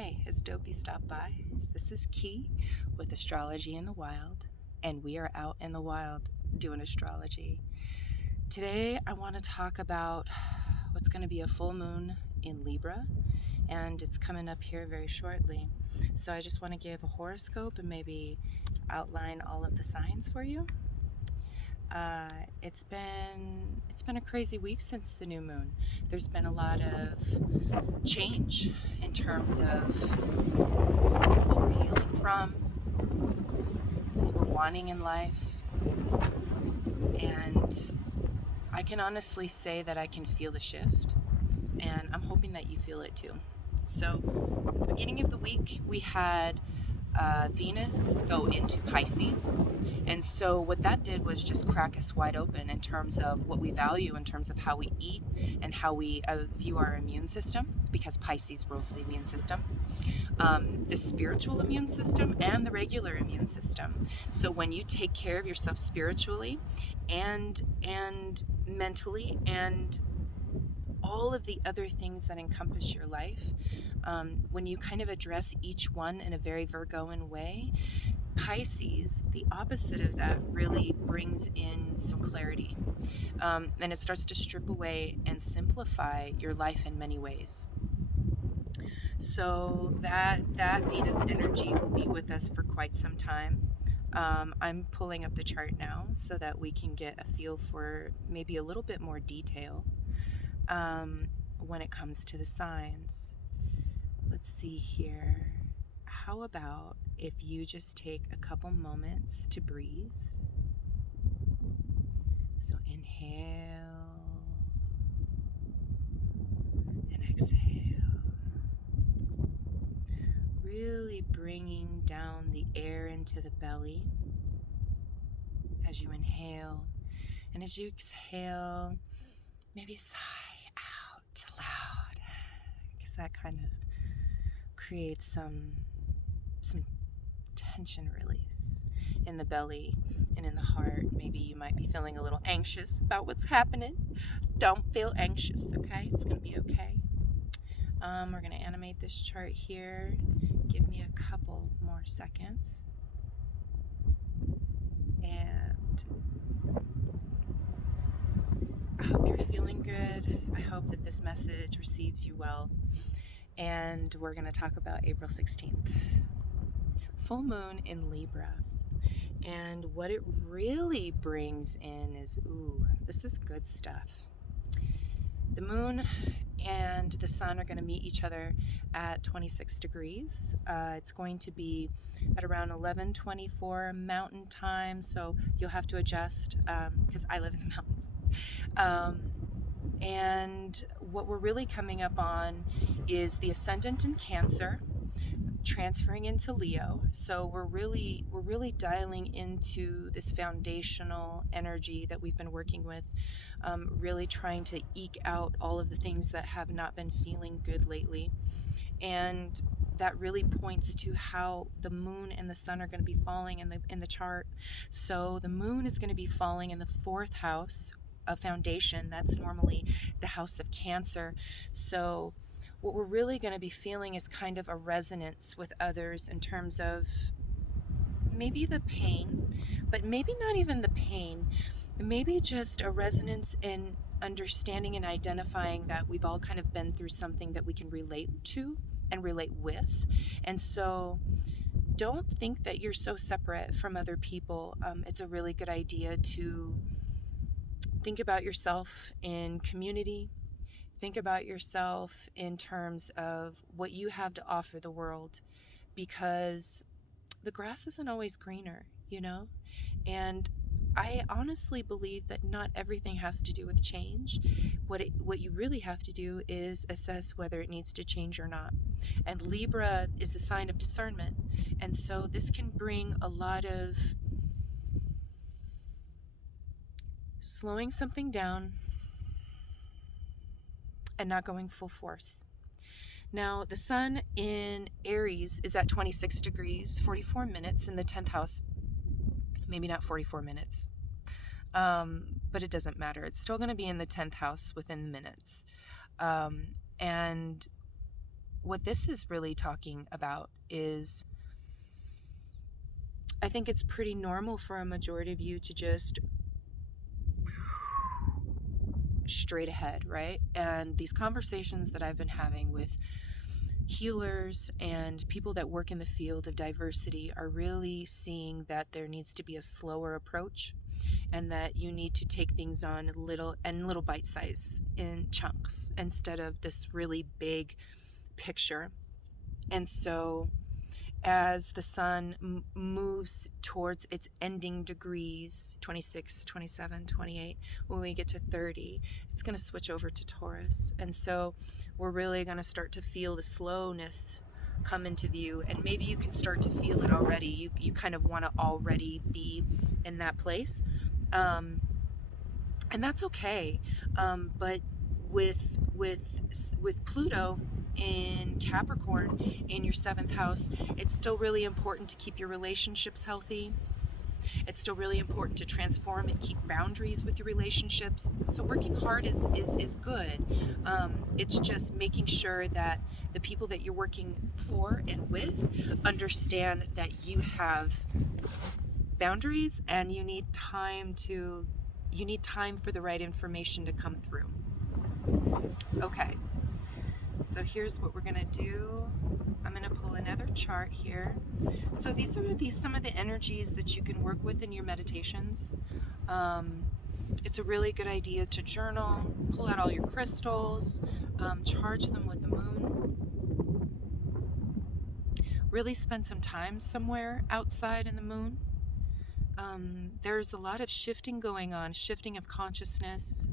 Hey, it's dope you stopped by. This is Key with Astrology in the Wild, and we are out in the wild doing astrology. Today, I want to talk about what's going to be a full moon in Libra, and it's coming up here very shortly. So I just want to give a horoscope and maybe outline all of the signs for you. It's been a crazy week since the new moon. There's been a lot of change in terms of what we're healing from, what we're wanting in life, and I can honestly say that I can feel the shift, and I'm hoping that you feel it too. So at the beginning of the week, we had Venus go into Pisces. And so what that did was just crack us wide open in terms of what we value, in terms of how we eat and how we view our immune system, because Pisces rules the immune system, the spiritual immune system and the regular immune system. So when you take care of yourself spiritually and mentally and all of the other things that encompass your life, when you kind of address each one in a very Virgoan way, Pisces, the opposite of that, really brings in some clarity. And it starts to strip away and simplify your life in many ways. So that Venus energy will be with us for quite some time. I'm pulling up the chart now so that we can get a feel for maybe a little bit more detail when it comes to the signs. Let's see here. How about if you just take a couple moments to breathe? So inhale and exhale. Really bringing down the air into the belly as you inhale. And as you exhale, maybe sigh out loud, because that kind of creates some tension release in the belly and in the heart. Maybe you might be feeling a little anxious about what's happening. Don't feel anxious, okay? It's gonna be okay. We're gonna animate this chart here. Give me a couple more seconds. And I hope you're feeling good. I hope that this message receives you well. And we're gonna talk about April 16th. Full moon in Libra, and what it really brings in is, this is good stuff. The moon and the sun are going to meet each other at 26 degrees. It's going to be at around 11:24 mountain time, so you'll have to adjust because I live in the mountains. And what we're really coming up on is the ascendant in Cancer transferring into Leo. So we're really dialing into this foundational energy that we've been working with, really trying to eke out all of the things that have not been feeling good lately. And that really points to how the moon and the sun are going to be falling in the chart. So the moon is going to be falling in the 4th house of foundation. That's normally the house of Cancer. So what we're really going to be feeling is kind of a resonance with others in terms of maybe the pain, but maybe not even the pain, maybe just a resonance in understanding and identifying that we've all kind of been through something that we can relate to and relate with. And so don't think that you're so separate from other people. It's a really good idea to think about yourself in community. Think about yourself in terms of what you have to offer the world, because the grass isn't always greener, And I honestly believe that not everything has to do with change. What you really have to do is assess whether it needs to change or not. And Libra is a sign of discernment. And so this can bring a lot of slowing something down and not going full force. Now, the sun in Aries is at 26 degrees, 44 minutes in the 10th house. Maybe not 44 minutes, but it doesn't matter. It's still going to be in the 10th house within minutes. And what this is really talking about is, I think it's pretty normal for a majority of you to just straight ahead, right? And these conversations that I've been having with healers and people that work in the field of diversity are really seeing that there needs to be a slower approach, and that you need to take things on little bite size in chunks instead of this really big picture. And so as the sun moves towards its ending degrees, 26, 27, 28, when we get to 30, it's going to switch over to Taurus. And so we're really going to start to feel the slowness come into view. And maybe you can start to feel it already. You kind of want to already be in that place. And that's okay. But with Pluto in Capricorn in your 7th house, it's still really important to keep your relationships healthy. It's still really important to transform and keep boundaries with your relationships. So working hard is good. It's just making sure that the people that you're working for and with understand that you have boundaries, and you need time for the right information to come through. Okay. So here's what we're going to do. I'm going to pull another chart here. So these are some of the energies that you can work with in your meditations. It's a really good idea to journal, pull out all your crystals, charge them with the moon. Really spend some time somewhere outside in the moon. There's a lot of shifting going on, shifting of consciousness.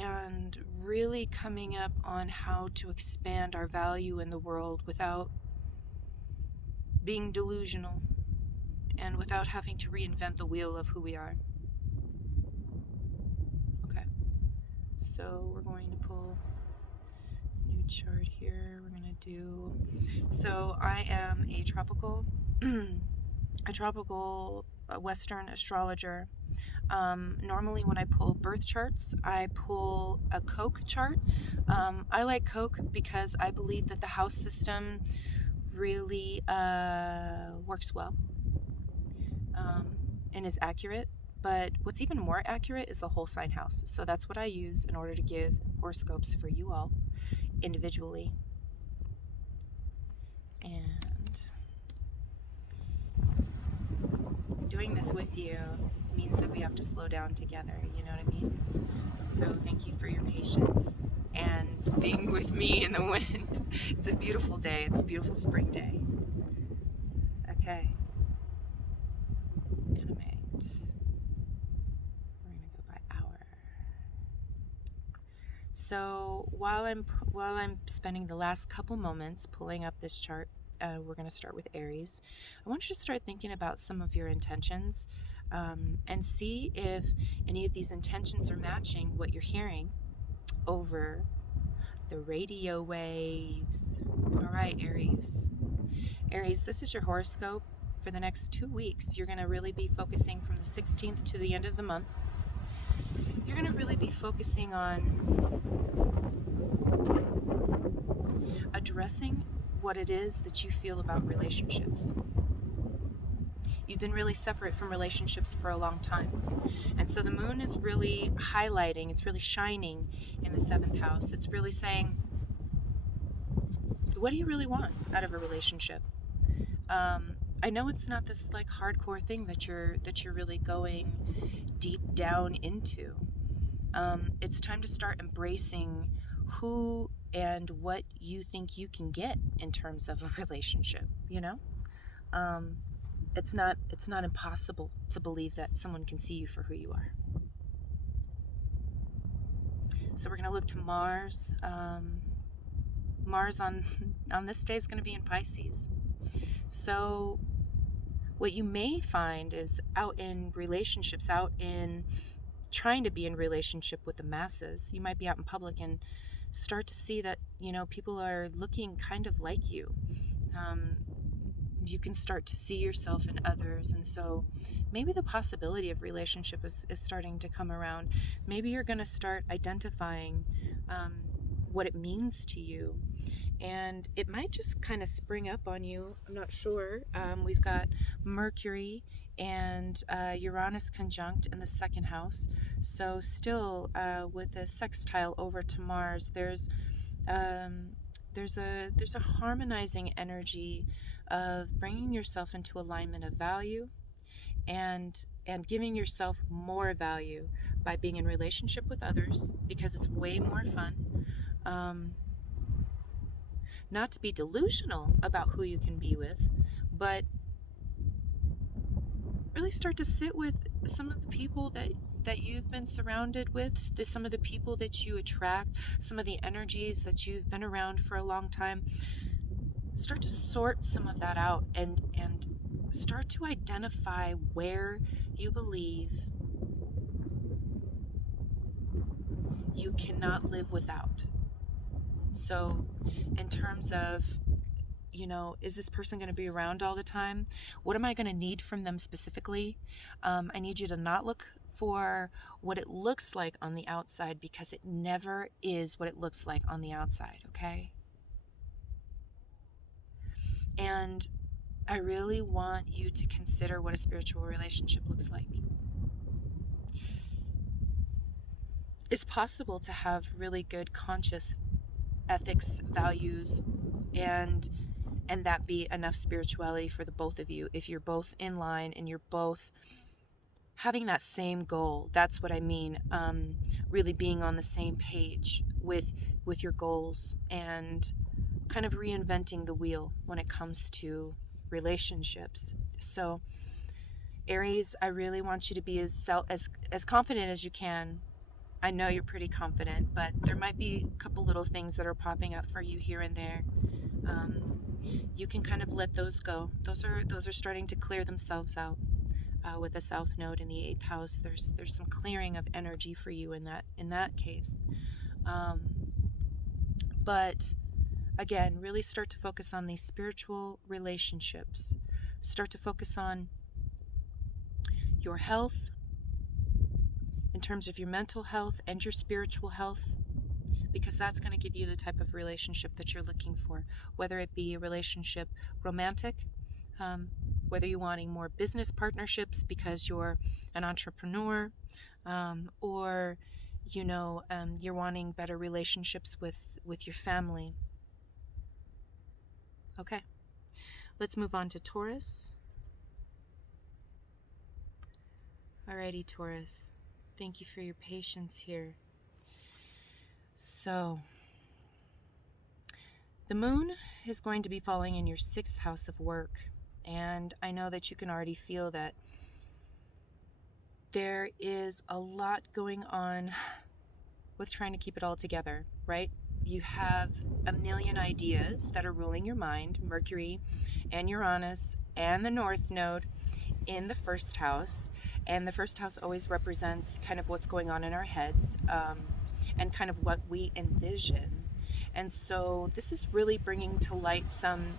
And really coming up on how to expand our value in the world without being delusional and without having to reinvent the wheel of who we are. Okay, so we're going to pull a new chart here. We're going to do, so I am a tropical Western astrologer. Normally when I pull birth charts, I pull a Koch chart. I like Koch because I believe that the house system really works well and is accurate. But what's even more accurate is the whole sign house. So that's what I use in order to give horoscopes for you all individually. And doing this with you means that we have to slow down together, you know what I mean? So thank you for your patience and being with me in the wind. It's a beautiful day. It's a beautiful spring day. Okay. Animate. We're gonna go by hour. So while I'm spending the last couple moments pulling up this chart, we're going to start with Aries. I want you to start thinking about some of your intentions and see if any of these intentions are matching what you're hearing over the radio waves. All right, Aries. Aries, this is your horoscope for the next 2 weeks. You're going to really be focusing from the 16th to the end of the month. You're going to really be focusing on addressing what it is that you feel about relationships. You've been really separate from relationships for a long time. And so the moon is really highlighting, it's really shining in the 7th house. It's really saying, what do you really want out of a relationship? I know it's not this like hardcore thing that you're really going deep down into. It's time to start embracing who and what you think you can get in terms of a relationship, you know? It's not impossible to believe that someone can see you for who you are. So we're going to look to Mars. Mars on this day is going to be in Pisces. So what you may find is out in relationships, out in trying to be in relationship with the masses, you might be out in public and start to see that, you know, people are looking kind of like you. you can start to see yourself in others. And so maybe the possibility of relationship is starting to come around. Maybe you're going to start identifying what it means to you. And it might just kind of spring up on you. I'm not sure. We've got Mercury and Uranus conjunct in the second house. So still with a sextile over to Mars, there's a harmonizing energy of bringing yourself into alignment of value and giving yourself more value by being in relationship with others, because it's way more fun. Not to be delusional about who you can be with, but really start to sit with some of the people that you've been surrounded with, some of the people that you attract, some of the energies that you've been around for a long time. Start to sort some of that out and start to identify where you believe you cannot live without. So in terms of, is this person going to be around all the time? What am I going to need from them specifically? I need you to not look for what it looks like on the outside, because it never is what it looks like on the outside, okay? And I really want you to consider what a spiritual relationship looks like. It's possible to have really good conscious ethics, values, and that be enough spirituality for the both of you if you're both in line and you're both having that same goal. That's what I mean, really being on the same page with your goals and kind of reinventing the wheel when it comes to relationships. So Aries, I really want you to be as confident as you can. I know you're pretty confident, but there might be a couple little things that are popping up for you here and there. You can kind of let those go. Those are starting to clear themselves out. With a South Node in the 8th house, there's some clearing of energy for you in that case. But again, really start to focus on these spiritual relationships. Start to focus on your health in terms of your mental health and your spiritual health, because that's going to give you the type of relationship that you're looking for, whether it be a relationship romantic, whether you're wanting more business partnerships because you're an entrepreneur, or you're wanting better relationships with your family. Okay, let's move on to Taurus. Alrighty, Taurus, thank you for your patience here. So the moon is going to be falling in your 6th house of work. And I know that you can already feel that there is a lot going on with trying to keep it all together, right? You have a million ideas that are ruling your mind, Mercury and Uranus and the North Node in the 1st house. And the 1st house always represents kind of what's going on in our heads, and kind of what we envision. And so this is really bringing to light some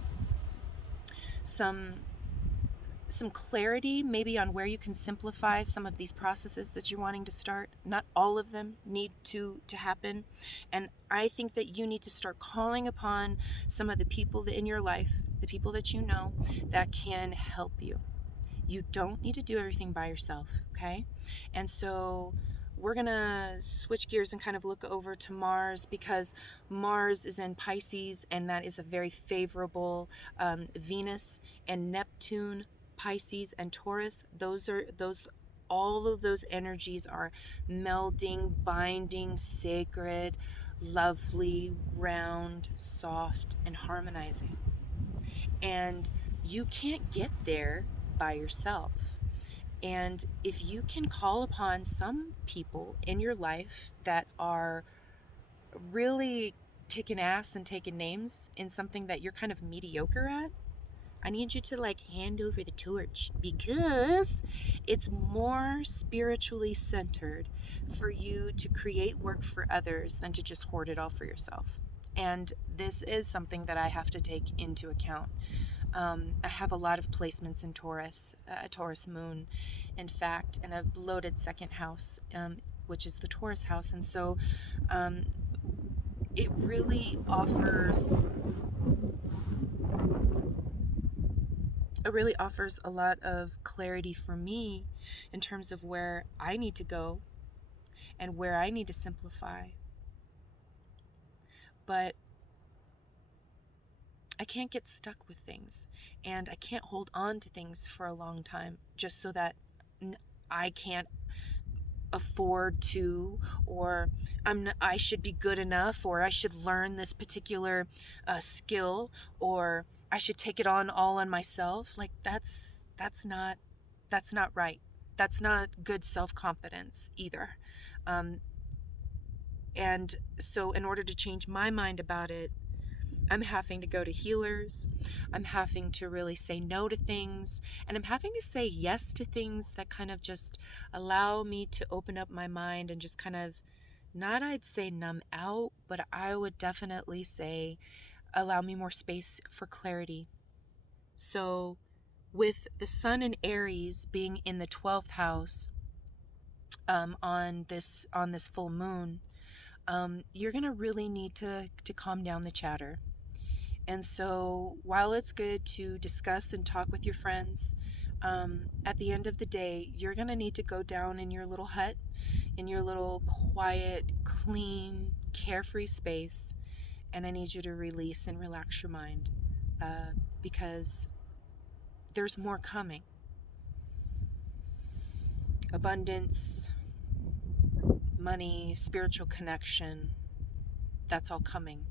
clarity maybe on where you can simplify some of these processes that you're wanting to start. Not all of them need to happen. And I think that you need to start calling upon some of the people in your life, the people that you know that can help you. You don't need to do everything by yourself, okay? And so we're going to switch gears and kind of look over to Mars, because Mars is in Pisces, and that is a very favorable Venus and Neptune, Pisces and Taurus. All of those energies are melding, binding, sacred, lovely, round, soft, and harmonizing. And you can't get there by yourself. And if you can call upon some people in your life that are really kicking ass and taking names in something that you're kind of mediocre at, I need you to hand over the torch, because it's more spiritually centered for you to create work for others than to just hoard it all for yourself. And this is something that I have to take into account. I have a lot of placements in Taurus, a Taurus moon, in fact, and a loaded second house, which is the Taurus house. And so um, it really offers a lot of clarity for me in terms of where I need to go and where I need to simplify. But I can't get stuck with things, and I can't hold on to things for a long time just so that I can't afford to, or I should be good enough, or I should learn this particular skill, or I should take it on all on myself. Like that's not right. That's not good self-confidence either. And so in order to change my mind about it, I'm having to go to healers. I'm having to really say no to things. And I'm having to say yes to things that kind of just allow me to open up my mind and just kind of, not I'd say numb out, but I would definitely say allow me more space for clarity. So with the sun in Aries being in the 12th house on this full moon, you're going to really need to calm down the chatter. And so while it's good to discuss and talk with your friends, at the end of the day, you're going to need to go down in your little hut, in your little quiet, clean, carefree space, and I need you to release and relax your mind because there's more coming. Abundance, money, spiritual connection, that's all coming.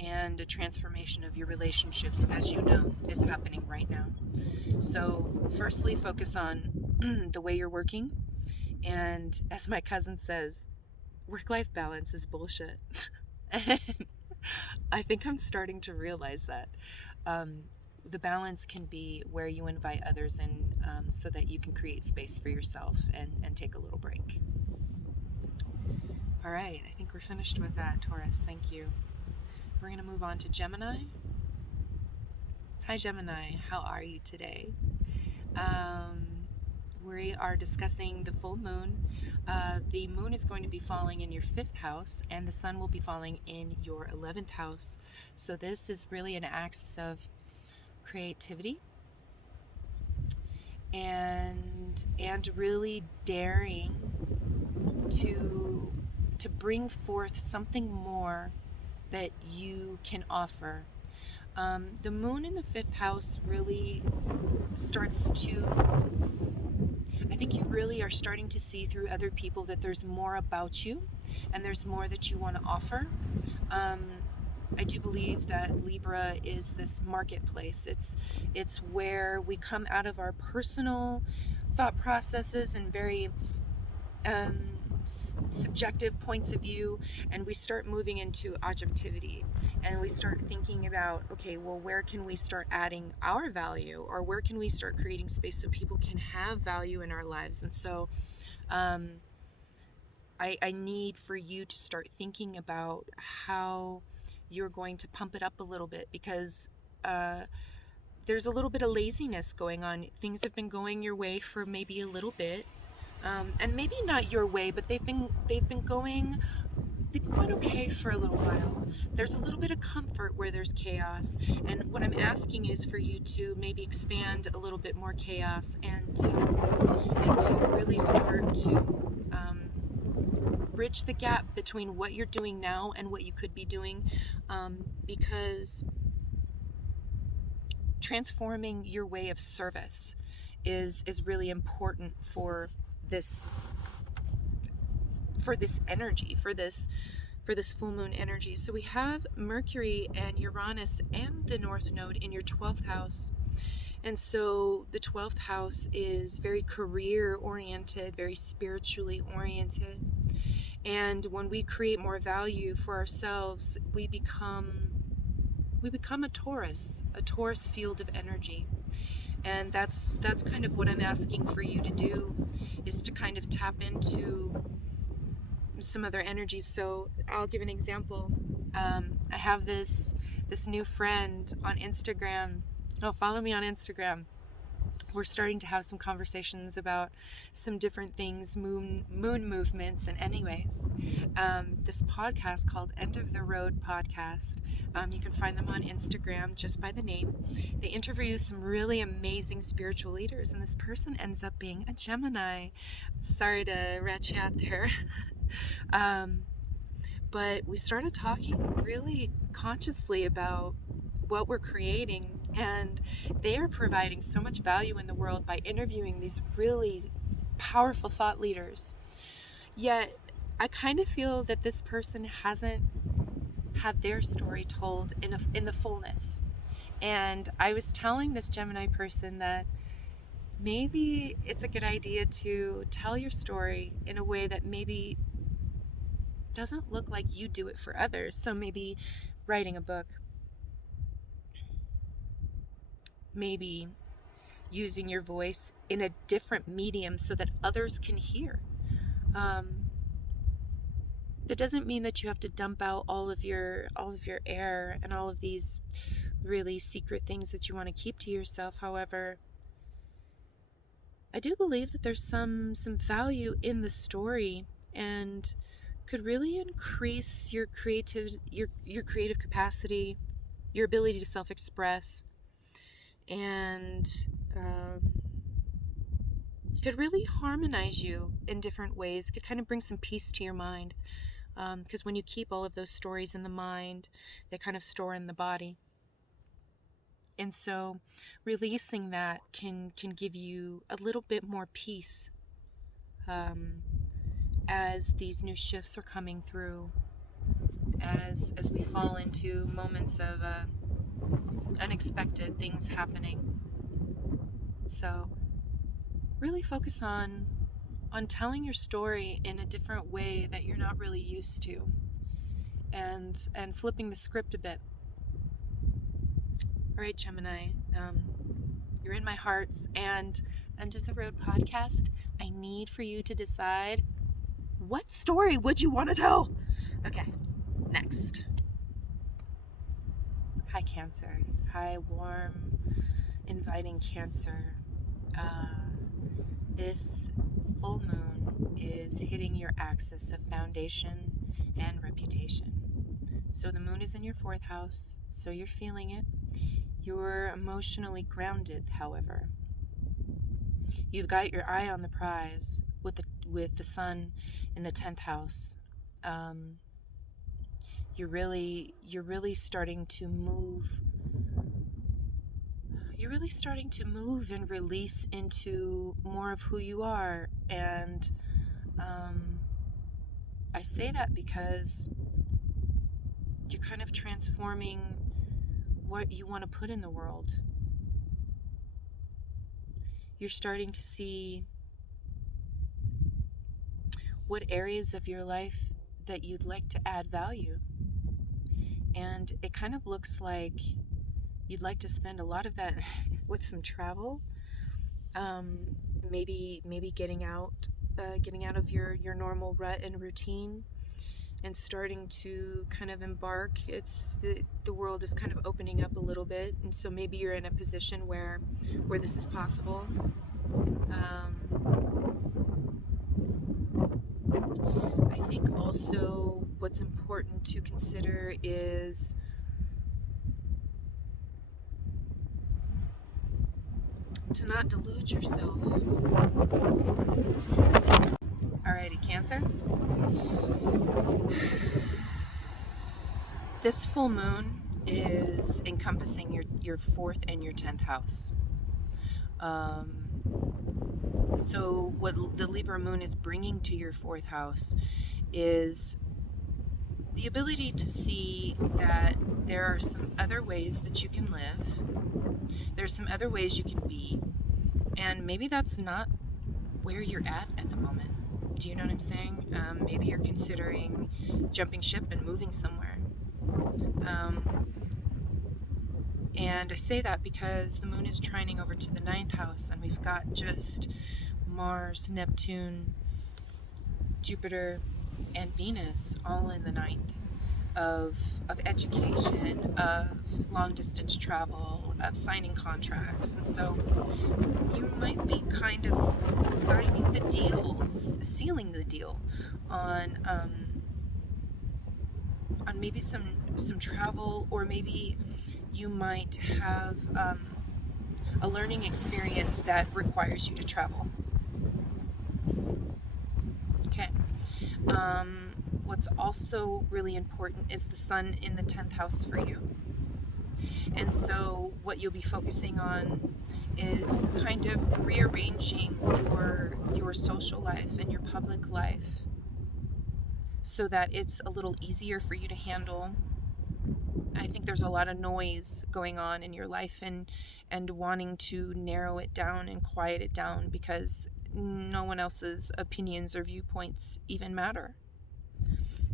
And a transformation of your relationships, as you know, is happening right now. So firstly, focus on the way you're working. And as my cousin says, work-life balance is bullshit. And I think I'm starting to realize that. The balance can be where you invite others in so that you can create space for yourself and take a little break. All right, I think we're finished with that, Taurus. Thank you. We're going to move on to Gemini. Hi, Gemini. How are you today? We are discussing the full moon. The moon is going to be falling in your 5th house, and the sun will be falling in your 11th house. So this is really an axis of creativity and really daring to bring forth something more that you can offer. The moon in the 5th house really starts to, I think you really are starting to see through other people that there's more about you and there's more that you want to offer. I do believe that Libra is this marketplace. It's where we come out of our personal thought processes and very subjective points of view, and we start moving into objectivity, and we start thinking about, okay, well, where can we start adding our value, or where can we start creating space so people can have value in our lives? And so I need for you to start thinking about how you're going to pump it up a little bit, because there's a little bit of laziness going on. Things have been going your way for maybe a little bit, and maybe not your way, but they've been going okay for a little while. There's a little bit of comfort where there's chaos, and what I'm asking is for you to maybe expand a little bit more chaos and to really start to bridge the gap between what you're doing now and what you could be doing, because transforming your way of service is really important for this energy, for this full moon energy. So we have Mercury and Uranus and the North Node in your 12th house. And so the 12th house is very career oriented, very spiritually oriented. And when we create more value for ourselves, we become a Taurus field of energy. And that's kind of what I'm asking for you to do, is to kind of tap into some other energies. So I'll give an example. I have this new friend on Instagram. Oh, follow me on Instagram. We're starting to have some conversations about some different things, moon movements, and anyways, this podcast called End of the Road Podcast. You can find them on Instagram just by the name. They interview some really amazing spiritual leaders, and this person ends up being a Gemini. Sorry to rat you out there. But we started talking really consciously about what we're creating, and they are providing so much value in the world by interviewing these really powerful thought leaders. Yet I kind of feel that this person hasn't had their story told in the fullness. And I was telling this Gemini person that maybe it's a good idea to tell your story in a way that maybe doesn't look like you do it for others. So maybe writing a book, maybe using your voice in a different medium so that others can hear. That doesn't mean that you have to dump out all of your air and all of these really secret things that you want to keep to yourself. However, I do believe that there's some value in the story and could really increase your creative capacity, your ability to self-express, and could really harmonize you in different ways, could kind of bring some peace to your mind, because when you keep all of those stories in the mind, they kind of store in the body. And so releasing that can give you a little bit more peace as these new shifts are coming through, as we fall into moments of unexpected things happening. So really focus on telling your story in a different way that you're not really used to, and flipping the script a bit. All right, Gemini, you're in my hearts, and End of the Road Podcast, I need for you to decide, what story would you want to tell? Okay, next. Hi, Cancer. Hi, warm, inviting Cancer. This full moon is hitting your axis of foundation and reputation. So the moon is in your 4th house, so you're feeling it. You're emotionally grounded, however. You've got your eye on the prize with the sun in the 10th house. You're really starting to move. You're really starting to move and release into more of who you are. And I say that because you're kind of transforming what you want to put in the world. You're starting to see what areas of your life that you'd like to add value. And it kind of looks like you'd like to spend a lot of that with some travel, maybe getting out of your normal rut and routine, and starting to kind of embark. It's the world is kind of opening up a little bit, and so maybe you're in a position where this is possible. I think also what's important to consider is to not delude yourself. Alrighty, Cancer. This full moon is encompassing your 4th and your 10th house. So what the Libra moon is bringing to your 4th house is the ability to see that there are some other ways that you can live. There's some other ways you can be. And maybe that's not where you're at the moment. Do you know what I'm saying? Maybe you're considering jumping ship and moving somewhere. And I say that because the moon is trining over to the 9th house, and we've got just Mars, Neptune, Jupiter, and Venus all in the 9th. of education, of long distance travel, of signing contracts. And so you might be kind of signing the deals, sealing the deal on maybe some travel, or maybe you might have a learning experience that requires you to travel. Okay. What's also really important is the sun in the 10th house for you. And so what you'll be focusing on is kind of rearranging your social life and your public life so that it's a little easier for you to handle. I think there's a lot of noise going on in your life, and wanting to narrow it down and quiet it down because no one else's opinions or viewpoints even matter.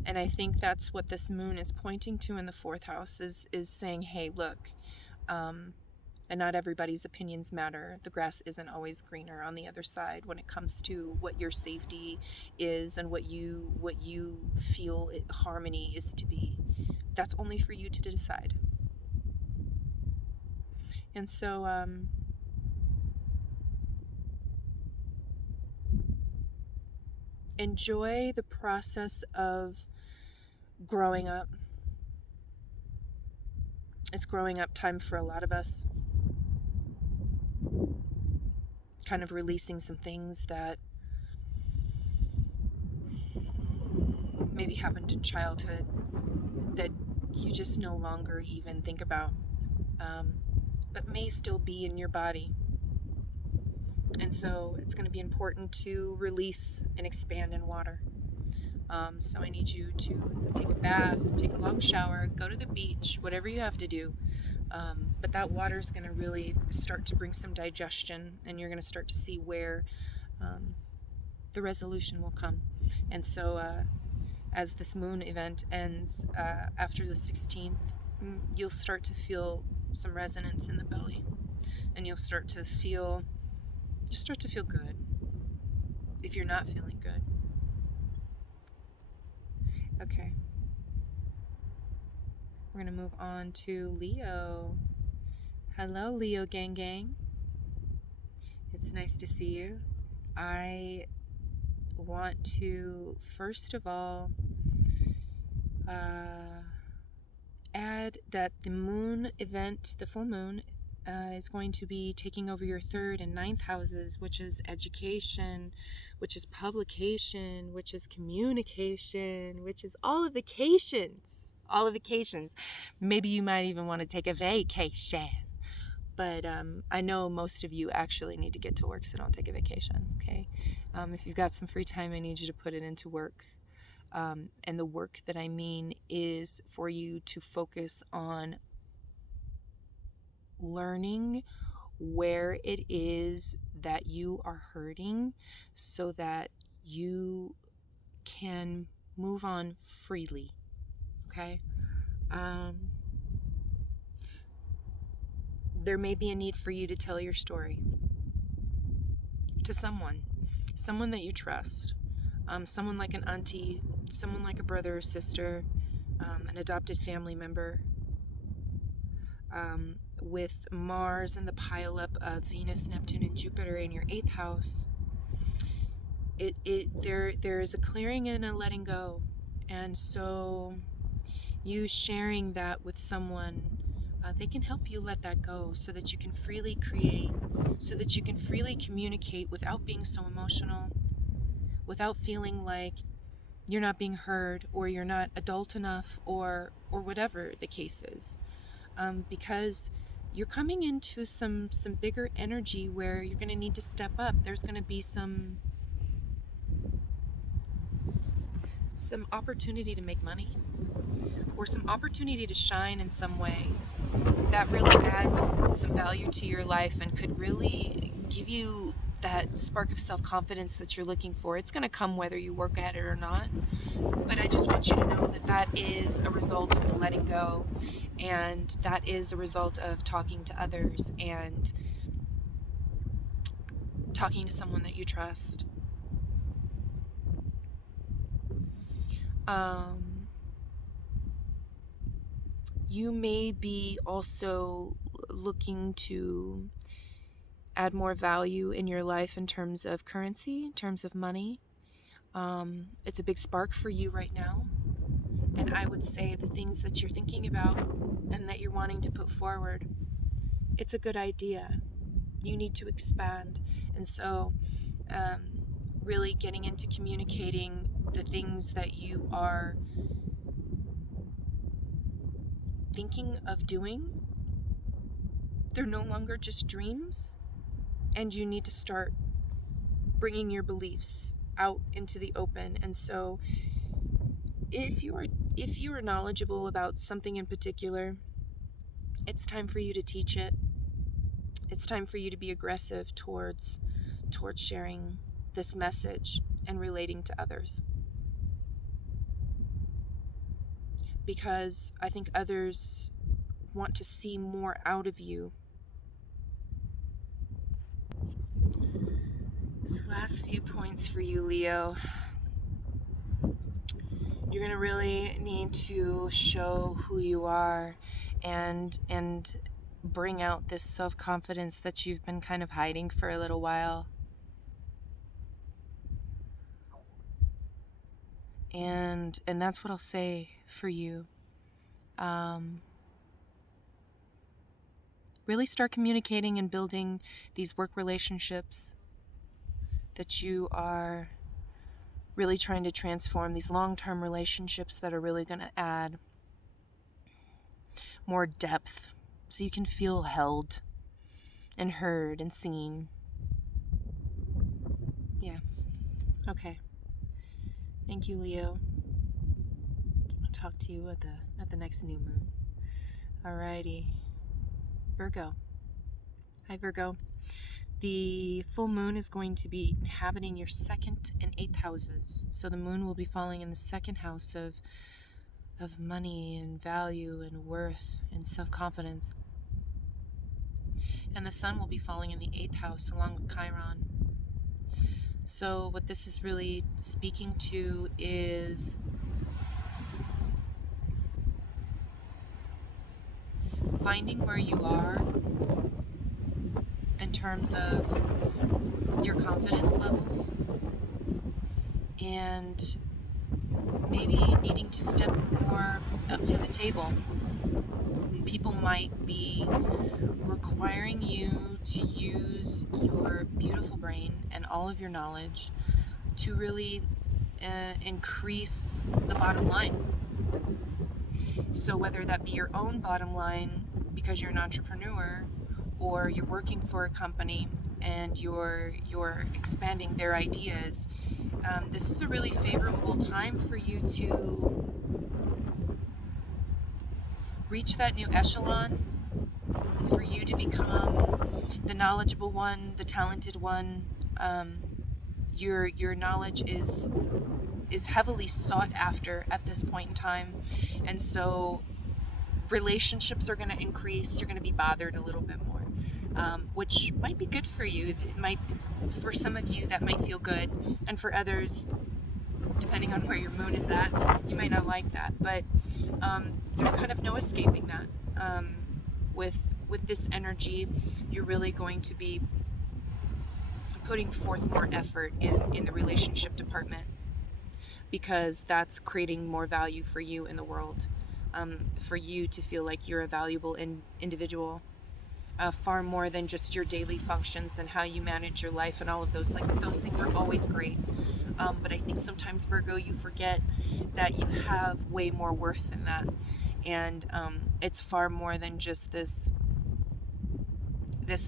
And I think that's what this moon is pointing to in the 4th house, is saying, hey, look, and not everybody's opinions matter. The grass isn't always greener on the other side when it comes to what your safety is and what you feel harmony is to be. That's only for you to decide. And so enjoy the process of growing up. It's growing up time for a lot of us. Kind of releasing some things that maybe happened in childhood that you just no longer even think about, but may still be in your body. And so it's going to be important to release and expand in water. So I need you to take a bath, take a long shower, go to the beach, whatever you have to do. But that water is going to really start to bring some digestion, and you're going to start to see where the resolution will come. And so as this moon event ends after the 16th, you'll start to feel some resonance in the belly, and you'll start to feel good if you're not feeling good. Okay. We're going to move on to Leo. Hello, Leo gang gang. It's nice to see you. I want to, first of all, add that the moon event, the full moon, is going to be taking over your 3rd and 9th houses, which is education, which is publication, which is communication, which is all of vacations. Maybe you might even want to take a vacation. But I know most of you actually need to get to work, so don't take a vacation, okay? If you've got some free time, I need you to put it into work. And the work that I mean is for you to focus on learning where it is that you are hurting so that you can move on freely, okay? There may be a need for you to tell your story to someone that you trust, someone like an auntie, someone like a brother or sister, an adopted family member. With Mars and the pileup of Venus, Neptune, and Jupiter in your 8th house, there is a clearing and a letting go. And so you sharing that with someone, they can help you let that go so that you can freely create, so that you can freely communicate without being so emotional, without feeling like you're not being heard or you're not adult enough or whatever the case is. Because you're coming into some bigger energy where you're going to need to step up. There's going to be some opportunity to make money, or some opportunity to shine in some way that really adds some value to your life and could really give you that spark of self-confidence that you're looking for. It's going to come whether you work at it or not. But I just want you to know that is a result of the letting go, and that is a result of talking to others and talking to someone that you trust. You may be also looking to add more value in your life in terms of currency, in terms of money. It's a big spark for you right now. And I would say the things that you're thinking about and that you're wanting to put forward, it's a good idea. You need to expand. And so really getting into communicating the things that you are thinking of doing, they're no longer just dreams, and you need to start bringing your beliefs out into the open. And so if you are knowledgeable about something in particular, it's time for you to teach it. It's time for you to be aggressive towards sharing this message and relating to others. Because I think others want to see more out of you. So last few points for you, Leo. You're going to really need to show who you are and bring out this self-confidence that you've been kind of hiding for a little while. And that's what I'll say for you. Really start communicating and building these work relationships that you are really trying to transform, these long-term relationships that are really going to add more depth so you can feel held and heard and seen. Yeah. Okay. Thank you, Leo. I'll talk to you at the next new moon. Alrighty. Virgo. Hi, Virgo. The full moon is going to be inhabiting your 2nd and 8th houses. So the moon will be falling in the 2nd house of money and value and worth and self-confidence. And the sun will be falling in the 8th house along with Chiron. So what this is really speaking to is finding where you are in terms of your confidence levels and maybe needing to step more up to the table. People might be requiring you to use your beautiful brain and all of your knowledge to really increase the bottom line. So whether that be your own bottom line because you're an entrepreneur, or you're working for a company and you're expanding their ideas, this is a really favorable time for you to reach that new echelon, for you to become the knowledgeable one, the talented one. Your knowledge is heavily sought after at this point in time, and so relationships are going to increase. You're going to be bothered a little bit more, which might be good for you. It might, for some of you, that might feel good, and for others, depending on where your moon is at, you might not like that. But there's kind of no escaping that. With this energy, you're really going to be putting forth more effort in the relationship department, because that's creating more value for you in the world, for you to feel like you're a valuable individual, far more than just your daily functions and how you manage your life and all of those. Like, those things are always great, but I think sometimes, Virgo, you forget that you have way more worth than that, and it's far more than just this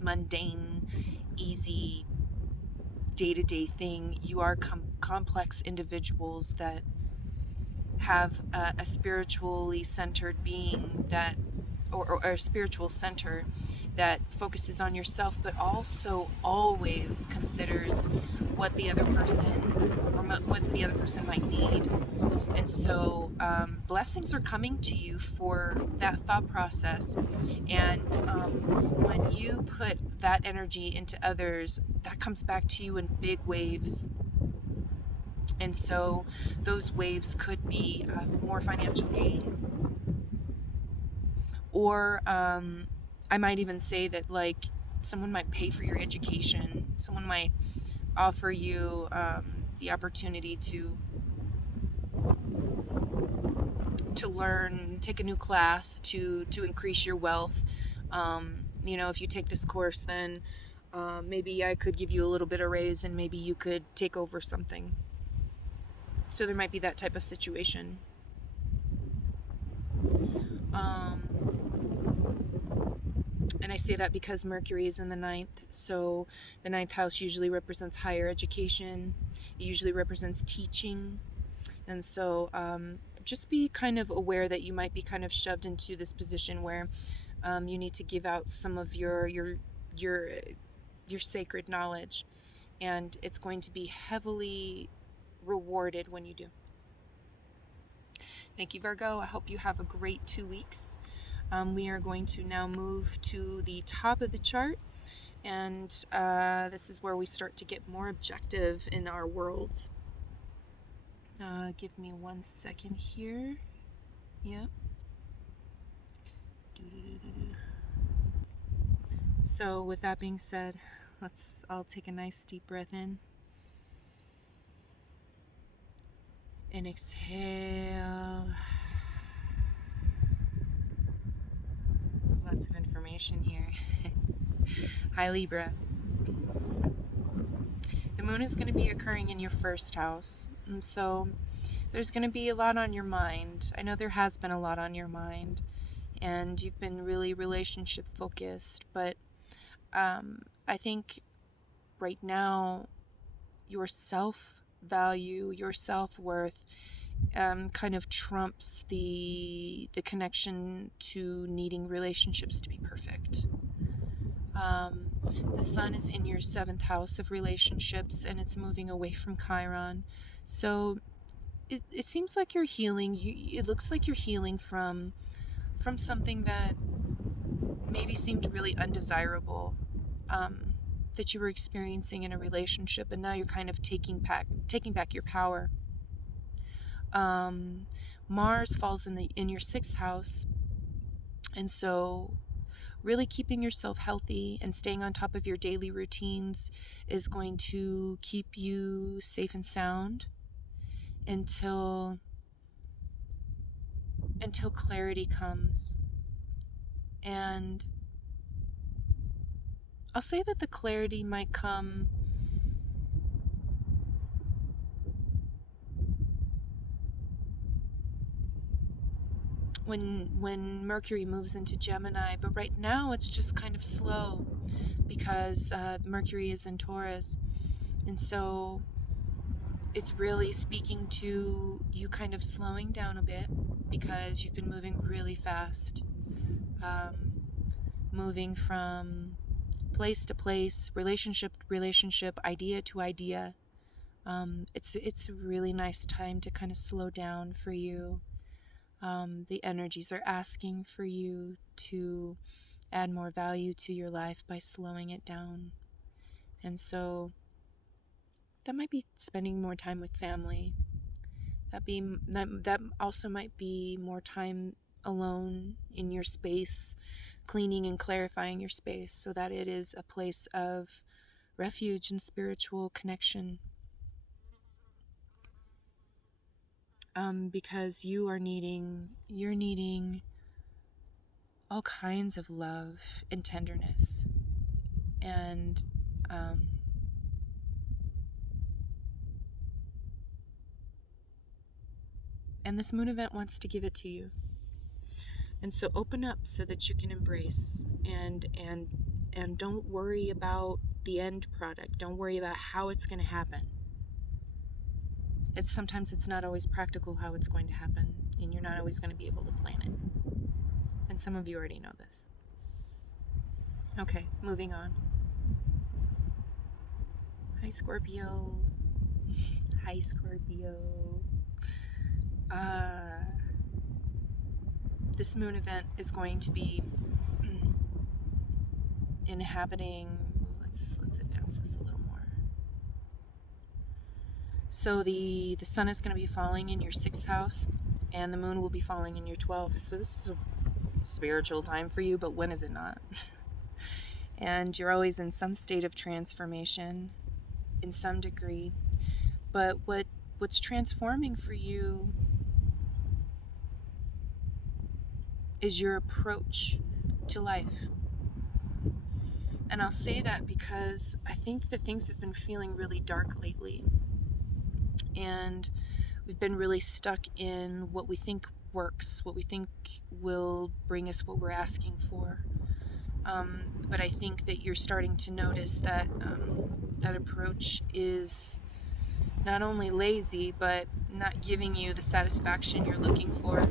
mundane, easy, day-to-day thing. You are complex individuals that have a spiritually centered being that, or a spiritual center that focuses on yourself, but also always considers what the other person might need. And so blessings are coming to you for that thought process, and when you put that energy into others, that comes back to you in big waves. And so those waves could be more financial gain, Or I might even say that, like, someone might pay for your education. Someone might offer you the opportunity to learn, take a new class to increase your wealth. If you take this course, then maybe I could give you a little bit of raise, and maybe you could take over something. So there might be that type of situation. And I say that because Mercury is in the ninth. So the ninth house usually represents higher education. It usually represents teaching. And so just be kind of aware that you might be kind of shoved into this position where you need to give out some of your sacred knowledge. And it's going to be heavily rewarded when you do. Thank you, Virgo. I hope you have a great 2 weeks. We are going to now move to the top of the chart, and this is where we start to get more objective in our worlds. Give me 1 second here. Yep. So with that being said, I'll take a nice deep breath in. And exhale. Lots of information here. Hi, Libra. The moon is going to be occurring in your first house. And so there's going to be a lot on your mind. I know there has been a lot on your mind. And you've been really relationship focused. But I think right now your self-value, your self-worth kind of trumps the connection to needing relationships to be perfect. The sun is in your 7th house of relationships, and it's moving away from Chiron. So it seems like you're healing. It looks like you're healing from something that maybe seemed really undesirable, that you were experiencing in a relationship, and now you're kind of taking back your power. Mars falls in your 6th house, and so really keeping yourself healthy and staying on top of your daily routines is going to keep you safe and sound until clarity comes. And I'll say that the clarity might come when Mercury moves into Gemini, but right now it's just kind of slow because Mercury is in Taurus, and so it's really speaking to you kind of slowing down a bit because you've been moving really fast, moving from place to place, relationship to relationship, idea to idea. It's a really nice time to kind of slow down for you. The energies are asking for you to add more value to your life by slowing it down. And so that might be spending more time with family. That also might be more time alone in your space, cleaning and clarifying your space so that it is a place of refuge and spiritual connection. Because you're needing all kinds of love and tenderness. And this moon event wants to give it to you. And so open up so that you can embrace and don't worry about the end product. Don't worry about how it's going to happen. Sometimes it's not always practical how it's going to happen, and you're not always going to be able to plan it. And some of you already know this. Okay, moving on. Hi, Scorpio. Hi, Scorpio. This moon event is going to be inhabiting. Let's advance this a little more. So the sun is going to be falling in your 6th house, and the moon will be falling in your 12th. So this is spiritual time for you, but when is it not? And you're always in some state of transformation in some degree. But what's transforming for you is your approach to life. And I'll say that because I think that things have been feeling really dark lately. And we've been really stuck in what we think works, what we think will bring us what we're asking for. But I think that you're starting to notice that that approach is not only lazy, but not giving you the satisfaction you're looking for.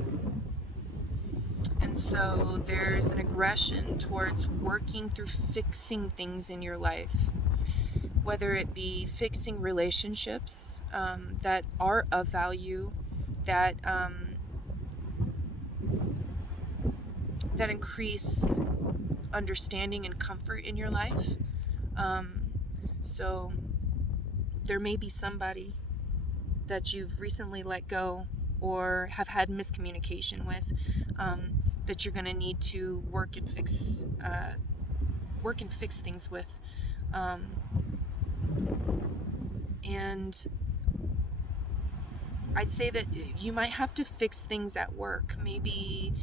And so there's an aggression towards working through fixing things in your life, whether it be fixing relationships that are of value, that increase understanding and comfort in your life. So there may be somebody that you've recently let go or have had miscommunication with, that you're going to need to work and fix things with. And I'd say that you might have to fix things at work. Maybe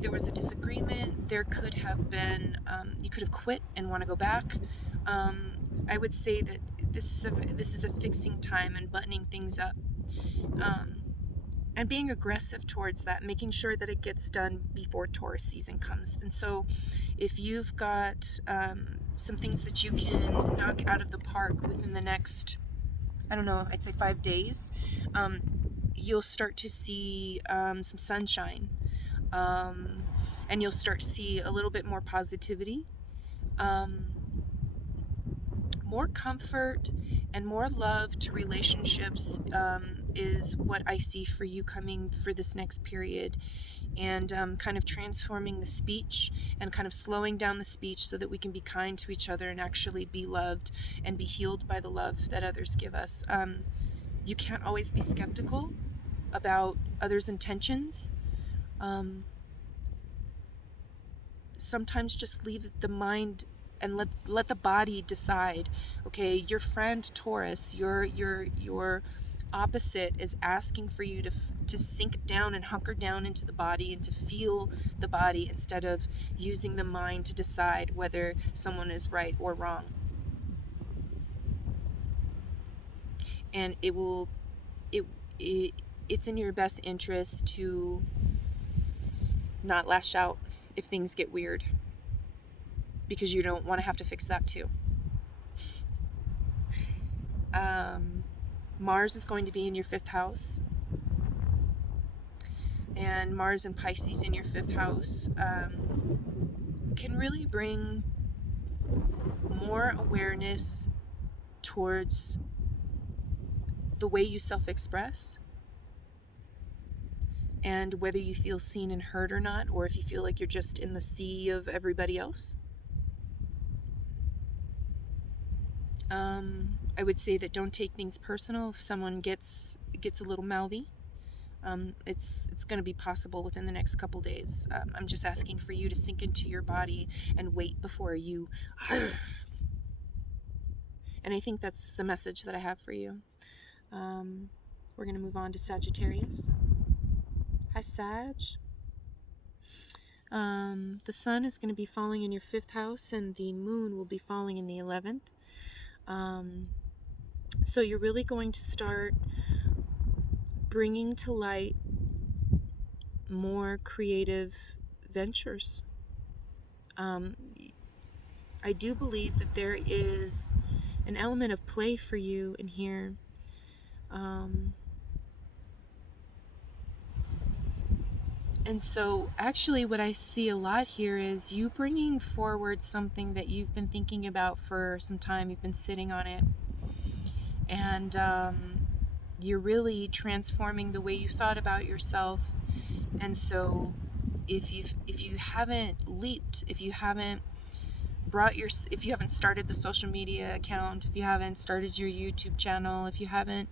there was a disagreement. There could have been, you could have quit and want to go back. I would say that this is a fixing time and buttoning things up, and being aggressive towards that, making sure that it gets done before Taurus season comes. And so if you've got some things that you can knock out of the park within the next, I'd say 5 days, you'll start to see some sunshine, and you'll start to see a little bit more positivity, more comfort, and more love to relationships is what I see for you coming for this next period. And kind of transforming the speech and kind of slowing down the speech so that we can be kind to each other and actually be loved and be healed by the love that others give us. You can't always be skeptical about others' intentions. Sometimes just leave the mind and let the body decide. Okay, your friend Taurus, your opposite, is asking for you to sink down and hunker down into the body and to feel the body instead of using the mind to decide whether someone is right or wrong. And it's in your best interest to not lash out if things get weird, because you don't want to have to fix that too. Mars is going to be in your 5th house, and Mars and Pisces in your 5th house can really bring more awareness towards the way you self-express, and whether you feel seen and heard or not, or if you feel like you're just in the sea of everybody else. I would say that don't take things personal if someone gets a little mouthy. It's going to be possible within the next couple days. I'm just asking for you to sink into your body and wait before you. And I think that's the message that I have for you. We're going to move on to Sagittarius. Hi, Sag. The sun is going to be falling in your 5th house, and the moon will be falling in the 11th. So you're really going to start bringing to light more creative ventures. I do believe that there is an element of play for you in here. And so actually what I see a lot here is you bringing forward something that you've been thinking about for some time. You've been sitting on it, and you're really transforming the way you thought about yourself. And so if you haven't leaped, if you haven't started the social media account, if you haven't started your YouTube channel, if you haven't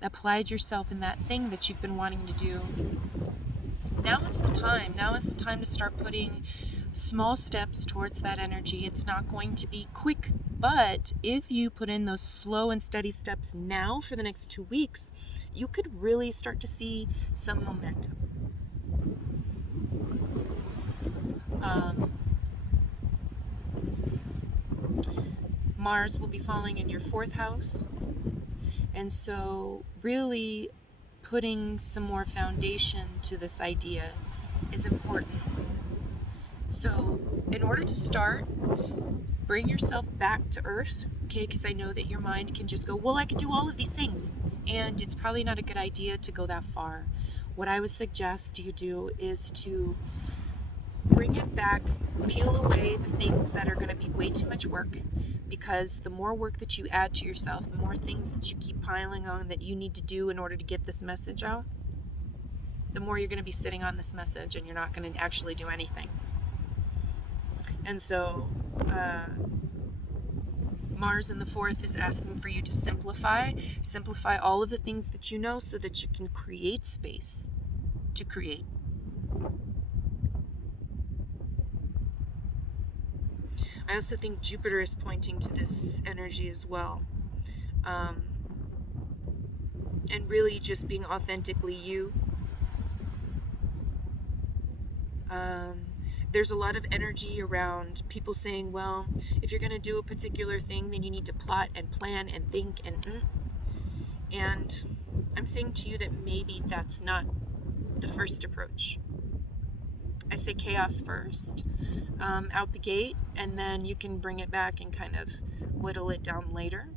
applied yourself in that thing that you've been wanting to do, now is the time. Now is the time to start putting small steps towards that energy. It's not going to be quick, but if you put in those slow and steady steps now for the next 2 weeks, you could really start to see some momentum. Mars will be falling in your 4th house, and so really putting some more foundation to this idea is important. So in order to start, bring yourself back to earth, okay? Because I know that your mind can just go, well, I could do all of these things. And it's probably not a good idea to go that far. What I would suggest you do is to bring it back, peel away the things that are going to be way too much work. Because the more work that you add to yourself, the more things that you keep piling on that you need to do in order to get this message out, the more you're going to be sitting on this message and you're not going to actually do anything. And so Mars in the 4th is asking for you to simplify all of the things that you know so that you can create space to create. I also think Jupiter is pointing to this energy as well. And really just being authentically you. There's a lot of energy around people saying, well, if you're going to do a particular thing, then you need to plot and plan and think and I'm saying to you that maybe that's not the first approach. I say chaos first, out the gate, and then you can bring it back and kind of whittle it down later.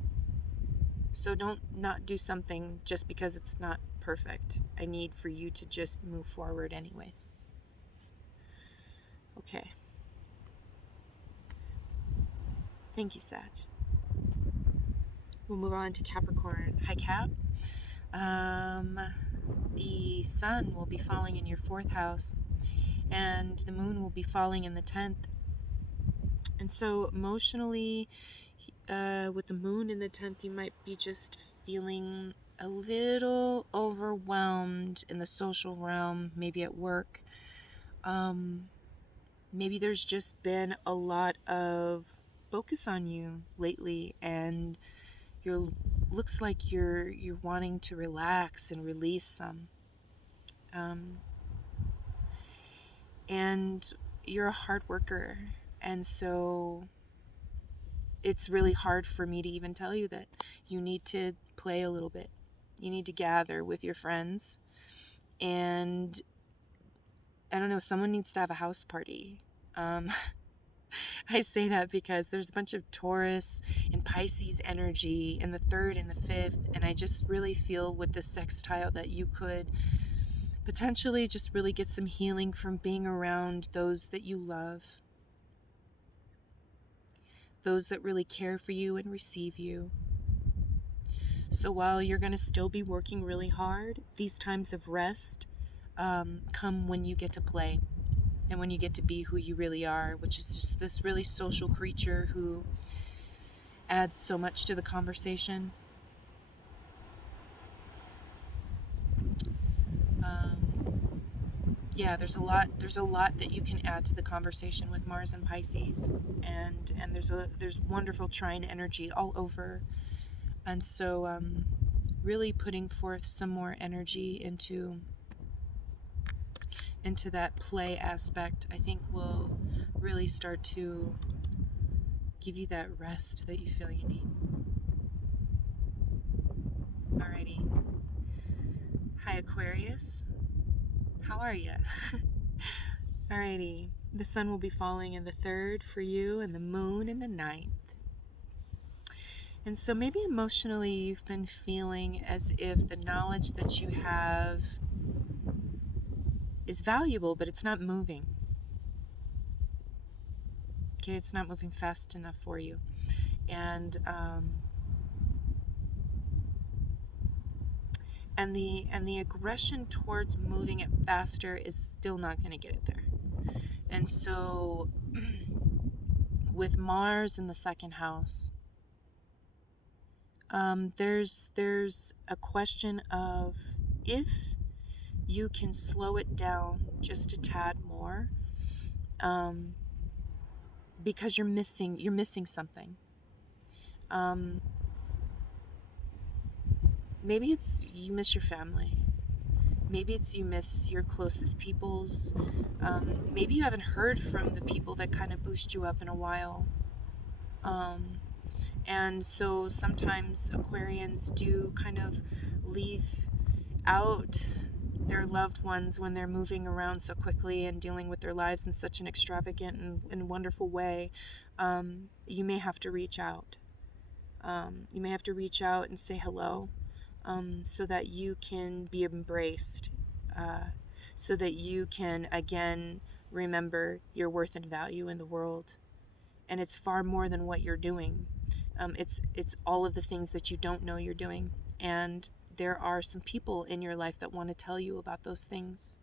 So don't not do something just because it's not perfect. I need for you to just move forward anyways. Okay. Thank you, Sag. We'll move on to Capricorn. Hi, Cap. The sun will be falling in your 4th house, and the moon will be falling in the 10th. And so emotionally, with the moon in the 10th, you might be just feeling a little overwhelmed in the social realm, maybe at work. Maybe there's just been a lot of focus on you lately, and looks like you're wanting to relax and release some. And you're a hard worker, and so it's really hard for me to even tell you that you need to play a little bit. You need to gather with your friends, and I don't know, someone needs to have a house party. I say that because there's a bunch of Taurus and Pisces energy in the 3rd and the 5th, and I just really feel with the sextile that you could potentially just really get some healing from being around those that you love, those that really care for you and receive you. So while you're going to still be working really hard, these times of rest come when you get to play and when you get to be who you really are, which is just this really social creature who adds so much to the conversation. There's a lot that you can add to the conversation with Mars and Pisces, and there's wonderful trine energy all over, and so really putting forth some more energy into that play aspect, I think will really start to give you that rest that you feel you need. Alrighty. Hi, Aquarius. How are you? Alrighty. The sun will be falling in the 3rd for you, and the moon in the 9th. And so maybe emotionally you've been feeling as if the knowledge that you have is valuable, but it's not moving. Okay, it's not moving fast enough for you. And the aggression towards moving it faster is still not going to get it there. And so with Mars in the 2nd house, there's a question of if you can slow it down just a tad more, because you're missing something. Maybe it's you miss your family. Maybe it's you miss your closest peoples. Maybe you haven't heard from the people that kind of boost you up in a while. And so sometimes Aquarians do kind of leave out their loved ones when they're moving around so quickly and dealing with their lives in such an extravagant and wonderful way. You may have to reach out. You may have to reach out and say hello, so that you can be embraced, so that you can again remember your worth and value in the world. And it's far more than what you're doing. It's all of the things that you don't know you're doing. And there are some people in your life that want to tell you about those things.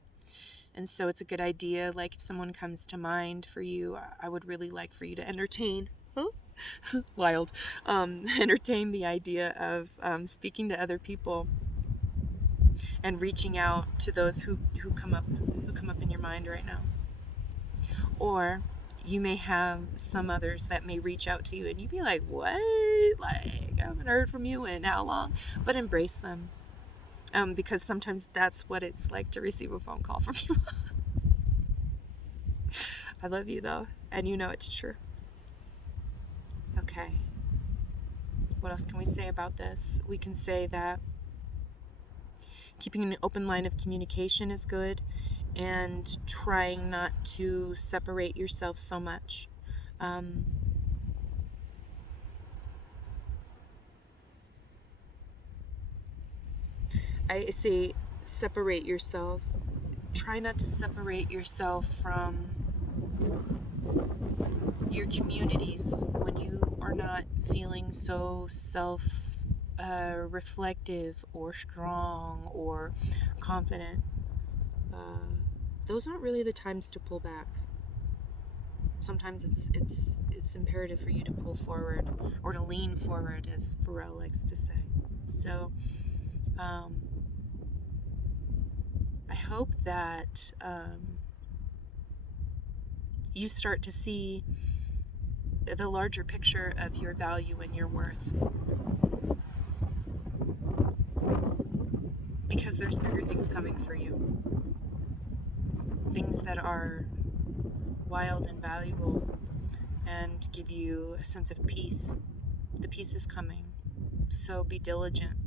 And so it's a good idea, like if someone comes to mind for you, I would really like for you to entertain entertain the idea of speaking to other people and reaching out to those who come up in your mind right now. Or you may have some others that may reach out to you and you'd be like, what? Like, I haven't heard from you in how long? But embrace them. Because sometimes that's what it's like to receive a phone call from you. I love you though, and you know it's true. Okay. What else can we say about this? We can say that keeping an open line of communication is good, and trying not to separate yourself so much. I say separate yourself. Try not to separate yourself from your communities when you are not feeling so reflective or strong or confident. Those aren't really the times to pull back. Sometimes it's imperative for you to pull forward or to lean forward, as Pharrell likes to say. So I hope that you start to see the larger picture of your value and your worth. Because there's bigger things coming for you. Things that are wild and valuable and give you a sense of peace. The peace is coming. So be diligent.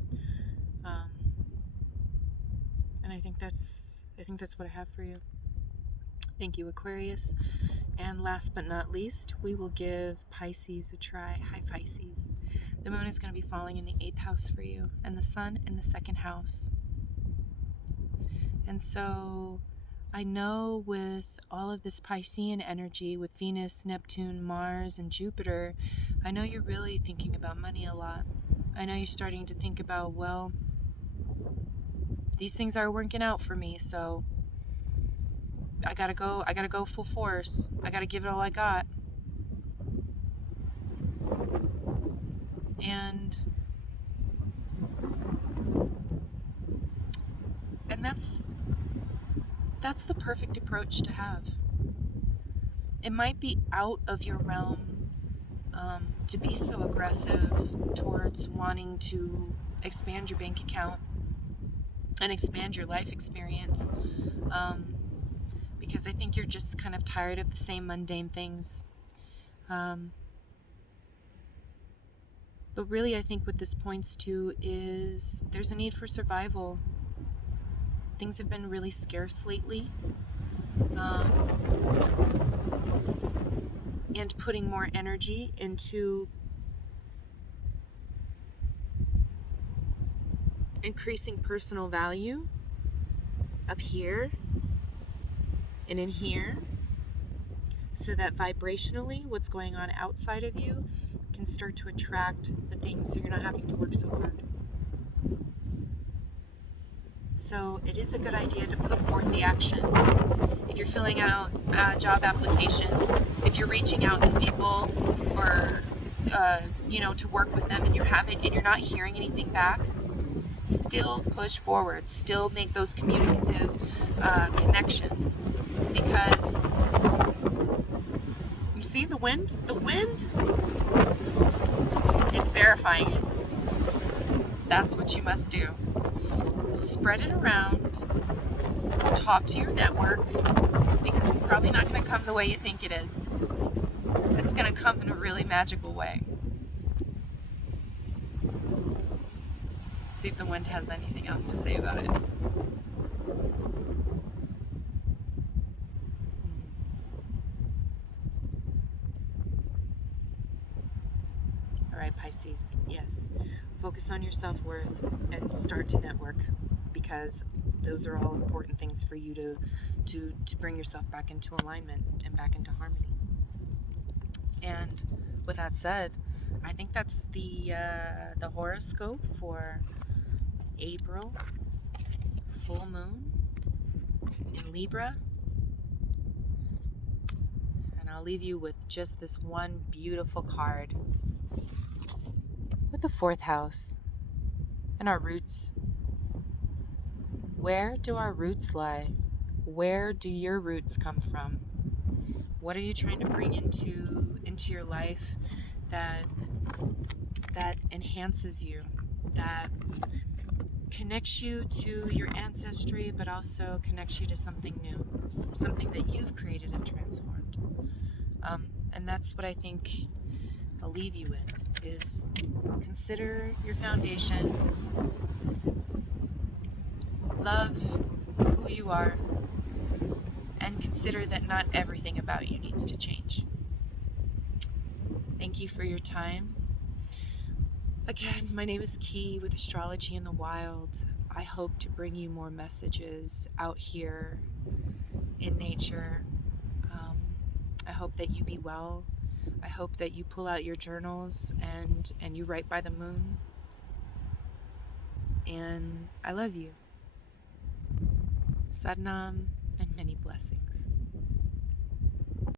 And I think that's what I have for you. Thank you, Aquarius. And last but not least, we will give Pisces a try. Hi, Pisces. The moon is going to be falling in the 8th house for you, and the sun in the 2nd house. And so I know with all of this Piscean energy, with Venus, Neptune, Mars, and Jupiter, I know you're really thinking about money a lot. I know you're starting to think about, well, these things are working out for me, so I gotta go full force. I gotta give it all I got. And that's the perfect approach to have. It might be out of your realm to be so aggressive towards wanting to expand your bank account and expand your life experience, because I think you're just kind of tired of the same mundane things. But really, I think what this points to is there's a need for survival. Things have been really scarce lately. And putting more energy into increasing personal value up here and in here, so that vibrationally what's going on outside of you can start to attract the things, so you're not having to work so hard. So it is a good idea to put forth the action. If you're filling out job applications, if you're reaching out to people for to work with them, and you're not hearing anything back, still push forward, still make those communicative connections, because you see the wind, it's verifying it. That's what you must do. Spread it around, talk to your network, because it's probably not going to come the way you think it is. It's going to come in a really magical way. See if the wind has anything else to say about it. All right, Pisces, yes. Focus on your self-worth and start to network, because those are all important things for you to bring yourself back into alignment and back into harmony. And with that said, I think that's the horoscope for April, full moon in Libra. And I'll leave you with just this one beautiful card with the 4th house and our roots. Where do our roots lie? Where do your roots come from? What are you trying to bring into your life that enhances you, that connects you to your ancestry, but also connects you to something new, something that you've created and transformed? And that's what I think I'll leave you with, is consider your foundation, love who you are, and consider that not everything about you needs to change. Thank you for your time. Again, my name is Key with Astrology in the Wild. I hope to bring you more messages out here in nature. I hope that you be well. I hope that you pull out your journals and you write by the moon. And I love you. Sadnam and many blessings.